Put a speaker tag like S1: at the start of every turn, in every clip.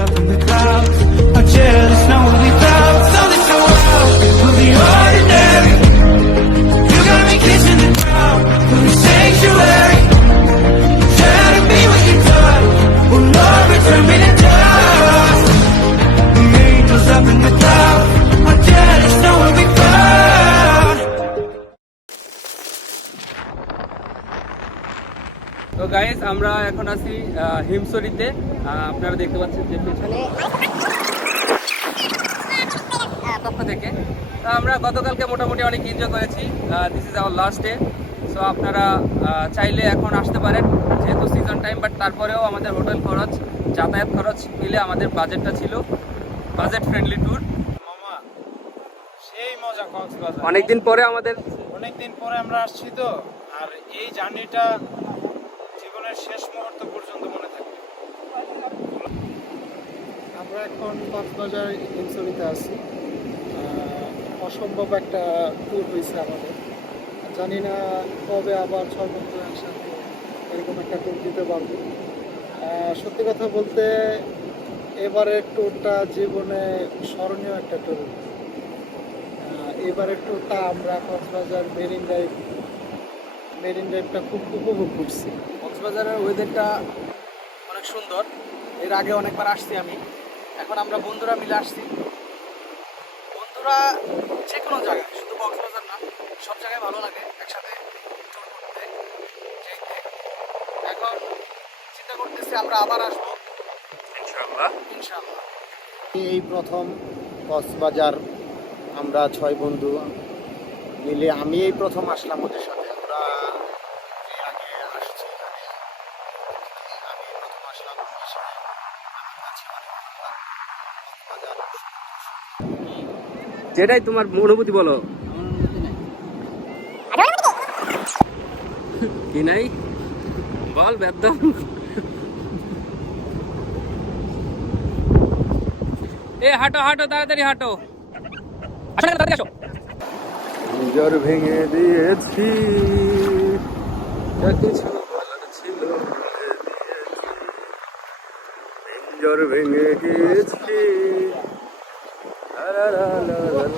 S1: up in the clouds. I'm jealous,
S2: আমরা এখন আছি হিমসরিতে আপনারা দেখতে পাচ্ছেন যে পেছনে পক্ষ থেকে। তো আমরা গতকালকে মোটামুটি অনেক এনজয় করেছি। This is our last day so আপনারা চাইলে এখন আসতে পারেন যেহেতু সিজন টাইম বাট তারপরেও আমাদের হোটেল খরচ যাতায়াত খরচ মিলে আমাদের বাজেটটা ছিল। বাজেট ফ্রেন্ডলি ট্যুর
S3: মামা সেই মজা কক্সবাজার।
S2: অনেকদিন পরে আমাদের
S3: অনেকদিন পরে আমরা আসছি তো। আর এই জার্নিটা শেষ মুহূর্ত পর্যন্ত মনে থাকবে আমরা এখন কক্সবাজার হিমসরিতে আছি। অসম্ভব একটা ট্যুর হয়েছে আমাদের। জানি না কবে আবার বন্ধু একসাথে এরকম একটা ট্যুর দিতে পারব। সত্যি কথা বলতে এবারের ট্যুরটা জীবনে স্মরণীয় একটা ট্যুর এবারের ট্যুরটা আমরা কক্সবাজার মেরিন ড্রাইভ মেরিন ড্রাইভটা খুব উপভোগ করছি।
S4: কক্সবাজারের ওয়েদারটা অনেক সুন্দর। এর আগে অনেকবার আসছি আমি। এখন আমরা বন্ধুরা মিলে আসছি। বন্ধুরা যে কোনো জায়গায় শুধু কক্সবাজার না সব জায়গায় ভালো লাগে একসাথে ট্যুর করতে এখন চিন্তা করতেছি আমরা আবার আসব।
S2: ইনশাআল্লাহ।
S4: ইনশাআল্লাহ।
S3: এই প্রথম কক্সবাজার আমরা ছয় বন্ধু মিলে আমি এই প্রথম আসলাম ওদের সাথে ওরা এর আগে আসছে এখানে। আমি এই প্রথম আসলাম এসে আমার কাছে অনেক ভালো লাগল। কক্সবাজার
S2: যেটাই তোমার অনুভূতি বলো। কি নাই? বল ব্যর্থ। এ হাঁটো হাঁটো তাড়াতাড়ি হাঁটো।
S3: নিজর ভেঙে দিয়েছি।
S2: কিছু বলার ছিল
S3: নিজর ভেঙে গিয়েছি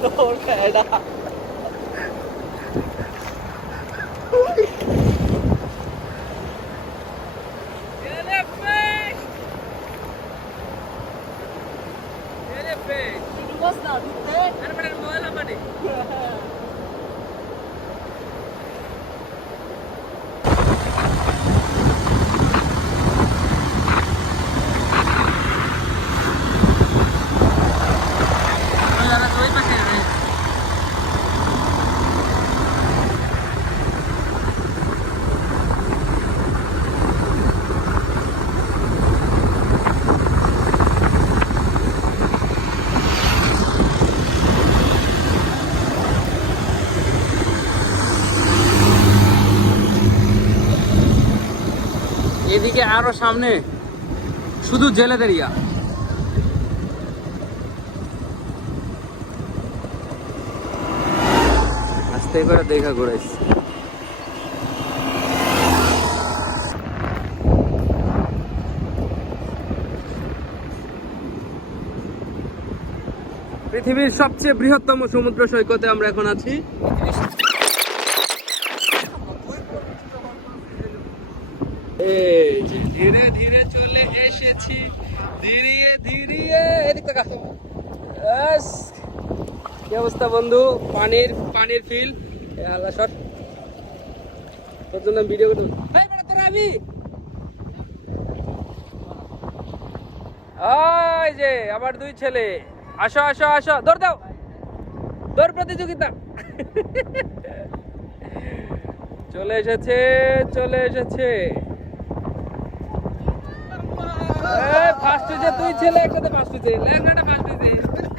S3: โดนแผล
S2: ด่าดูว่าสนาม এদিকে আরও সামনে শুধু জেলেদের ইয়া আস্তে করে দেখা ঘুরাইছি পৃথিবীর সবচেয়ে বৃহত্তম সমুদ্র সৈকতে আমরা এখন আছি। এই ধীরে ধীরে চলে এসেছি। ধীরে ধীরে এদিক আসো। কি অবস্থা বন্ধু? পানির পানির ফিল আল্লাহ শট তোর জন্য ভিডিও করতে হাই বড় তোর আমি। ওই যে, আমার দুই ছেলে। আসো আসো আসো। দৌড় দাও। দৌড় প্রতিযোগিতা। চলে এসেছে চলে এসেছে। ফার্স্ট হয়েছে তুই ছেলে একসাথে ফার্স্ট হয়েছে। লেখাটা ফার্স্ট হয়েছে।